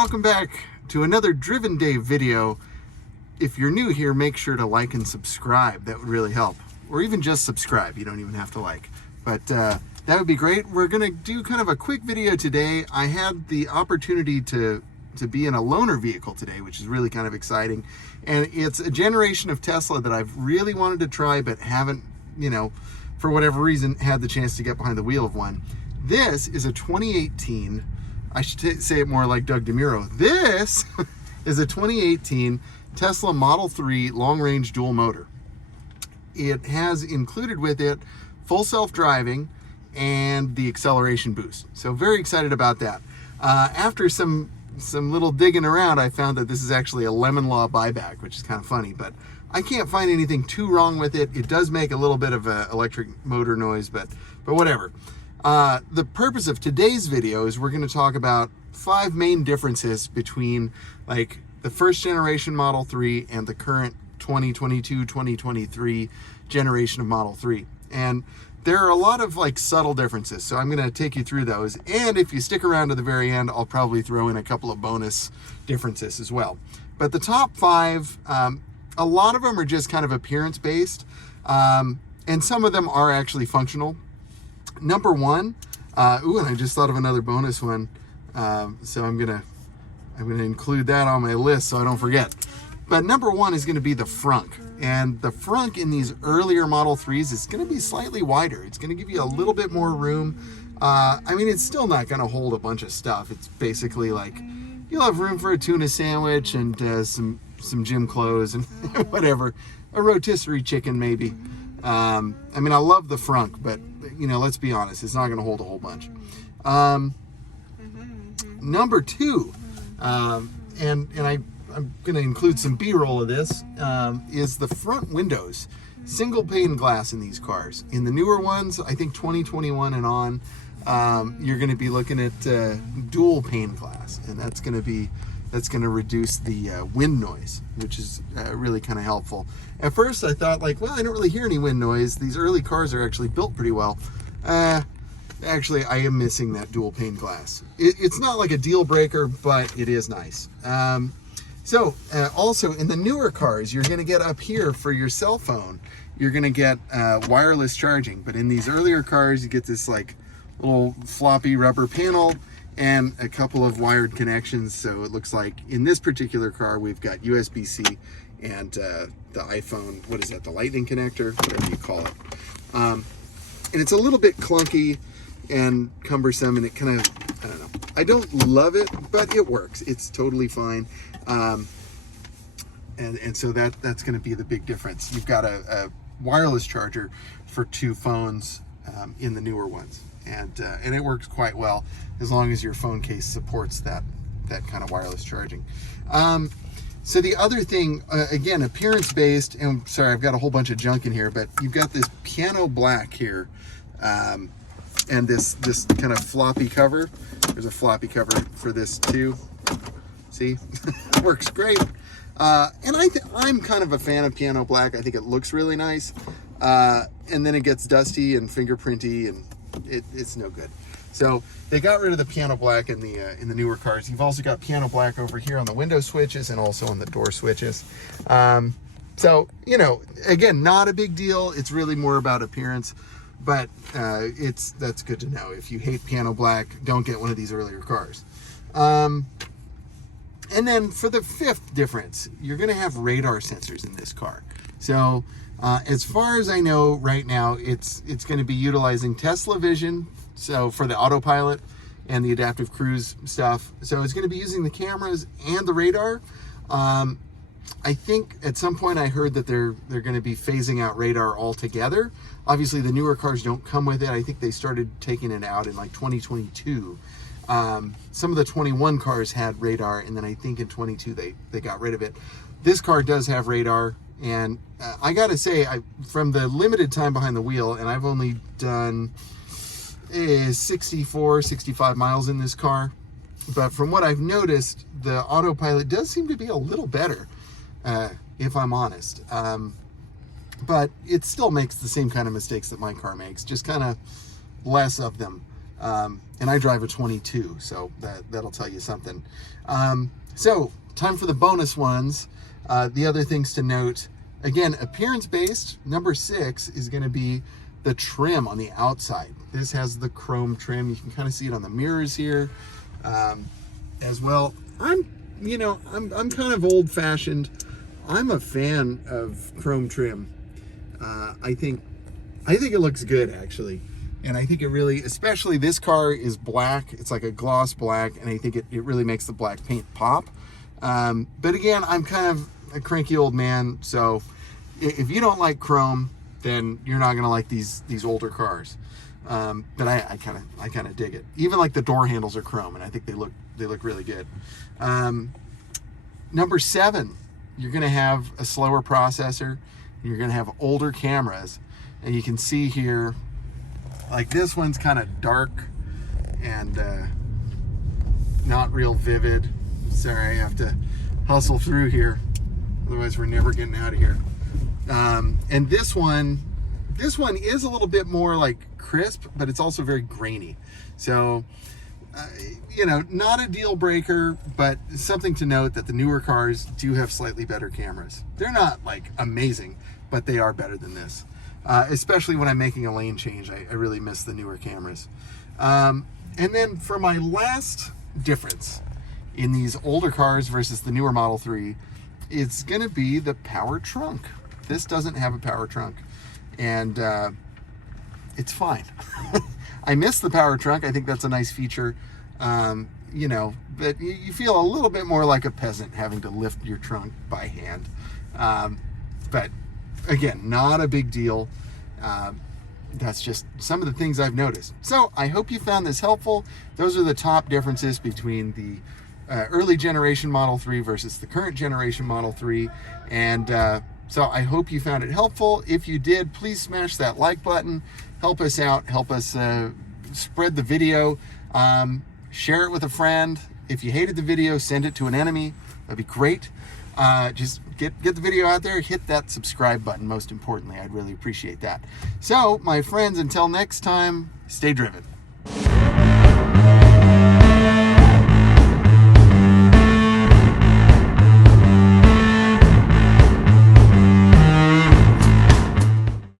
welcome back to another Driven Day video. If you're new here, make sure to like and subscribe. That would really help. Or even just subscribe. You don't even have to like. But that would be great. We're going to do kind of a quick video today. I had the opportunity to be in a loaner vehicle today, which is really kind of exciting. And it's a generation of Tesla that I've really wanted to try, but haven't, for whatever reason, had the chance to get behind the wheel of one. This is a 2018, I should say it more like Doug DeMuro. This is a 2018 Tesla Model 3 long-range dual motor. It has included with it full self-driving and the acceleration boost. So very excited about that. After some little digging around, I found that this is actually a lemon law buyback, which is kind of funny, but I can't find anything too wrong with it. It does make a little bit of an electric motor noise, but whatever. The purpose of today's video is we're going to talk about 5 main differences between like the first generation Model 3 and the current 2022, 2023 generation of Model 3. And there are a lot of like subtle differences, so I'm going to take you through those. And if you stick around to the very end, I'll probably throw in a couple of bonus differences as well. But the top 5, a lot of them are just kind of appearance based, and some of them are actually functional. Number 1, and I just thought of another bonus one, so I'm gonna include that on my list so I don't forget. But number 1 is going to be the frunk, and the frunk in these earlier Model 3s is going to be slightly wider. It's going to give you a little bit more room. I mean, it's still not going to hold a bunch of stuff. It's basically like you'll have room for a tuna sandwich and some gym clothes and whatever, a rotisserie chicken maybe. I mean, I love the frunk, but let's be honest, it's not going to hold a whole bunch. Number 2, and I'm going to include some B-roll of this, is the front windows. Single pane glass in these cars. In the newer ones, I think 2021 and on, you're going to be looking at dual pane glass, and that's going to reduce the wind noise, which is really kind of helpful. At first I thought I don't really hear any wind noise. These early cars are actually built pretty well. Actually, I am missing that dual pane glass. It's not like a deal breaker, but it is nice. Also in the newer cars, you're going to get up here for your cell phone, you're going to get wireless charging. But in these earlier cars, you get this little floppy rubber panel and a couple of wired connections. So it looks like in this particular car, we've got USB-C and the iPhone, what is that, the lightning connector, whatever you call it. And it's a little bit clunky and cumbersome, and it kind of, I don't know. I don't love it, but it works. It's totally fine. And so that's going to be the big difference. You've got a wireless charger for 2 phones in the newer ones. And it works quite well as long as your phone case supports that kind of wireless charging. So the other thing, again, appearance based, and sorry, I've got a whole bunch of junk in here, but you've got this piano black here, and this kind of floppy cover. There's a floppy cover for this too. See, works great. And I'm kind of a fan of piano black. I think it looks really nice. And then it gets dusty and fingerprinty, and it's no good. So they got rid of the piano black in the newer cars. You've also got piano black over here on the window switches and also on the door switches. So, again, not a big deal. It's really more about appearance, but that's good to know. If you hate piano black, don't get one of these earlier cars. And then for the 5th difference, you're going to have radar sensors in this car. So as far as I know right now, it's going to be utilizing Tesla Vision, so for the autopilot and the adaptive cruise stuff. So it's going to be using the cameras and the radar. I think at some point I heard that they're going to be phasing out radar altogether. Obviously the newer cars don't come with it. I think they started taking it out in 2022. Some of the 21 cars had radar, and then I think in 22 they got rid of it. This car does have radar, and I gotta say, from the limited time behind the wheel, and I've only done 65 miles in this car, but from what I've noticed, the autopilot does seem to be a little better, if I'm honest. But it still makes the same kind of mistakes that my car makes, just kind of less of them. And I drive a 22, so that'll tell you something. So time for the bonus ones. The other things to note, again, appearance-based, number 6 is going to be the trim on the outside. This has the chrome trim. You can kind of see it on the mirrors here as well. I'm kind of old-fashioned. I'm a fan of chrome trim. I think it looks good, actually. And I think it really, especially this car is black. It's like a gloss black, and I think it really makes the black paint pop. But again, I'm kind of a cranky old man, so if you don't like chrome, then you're not gonna like these older cars. But I kind of dig it. Even like the door handles are chrome, and I think they look really good. Number 7, you're gonna have a slower processor. You're gonna have older cameras, and you can see here, like this one's kind of dark and not real vivid. Sorry, I have to hustle through here, otherwise we're never getting out of here. And this one is a little bit more like crisp, but it's also very grainy. So, not a deal breaker, but something to note that the newer cars do have slightly better cameras. They're not like amazing, but they are better than this. Especially when I'm making a lane change, I really miss the newer cameras. And then for my last difference in these older cars versus the newer Model 3, it's gonna be the power trunk. This doesn't have a power trunk, and it's fine. I miss the power trunk. I think that's a nice feature. But you feel a little bit more like a peasant having to lift your trunk by hand. But again, not a big deal. That's just some of the things I've noticed. So I hope you found this helpful. Those are the top differences between the early generation Model 3 versus the current generation Model 3. And so I hope you found it helpful. If you did, please smash that like button. Help us out. Help us spread the video. Share it with a friend. If you hated the video, send it to an enemy. That'd be great. Just get the video out there. Hit that subscribe button, most importantly. I'd really appreciate that. So, my friends, until next time, stay driven.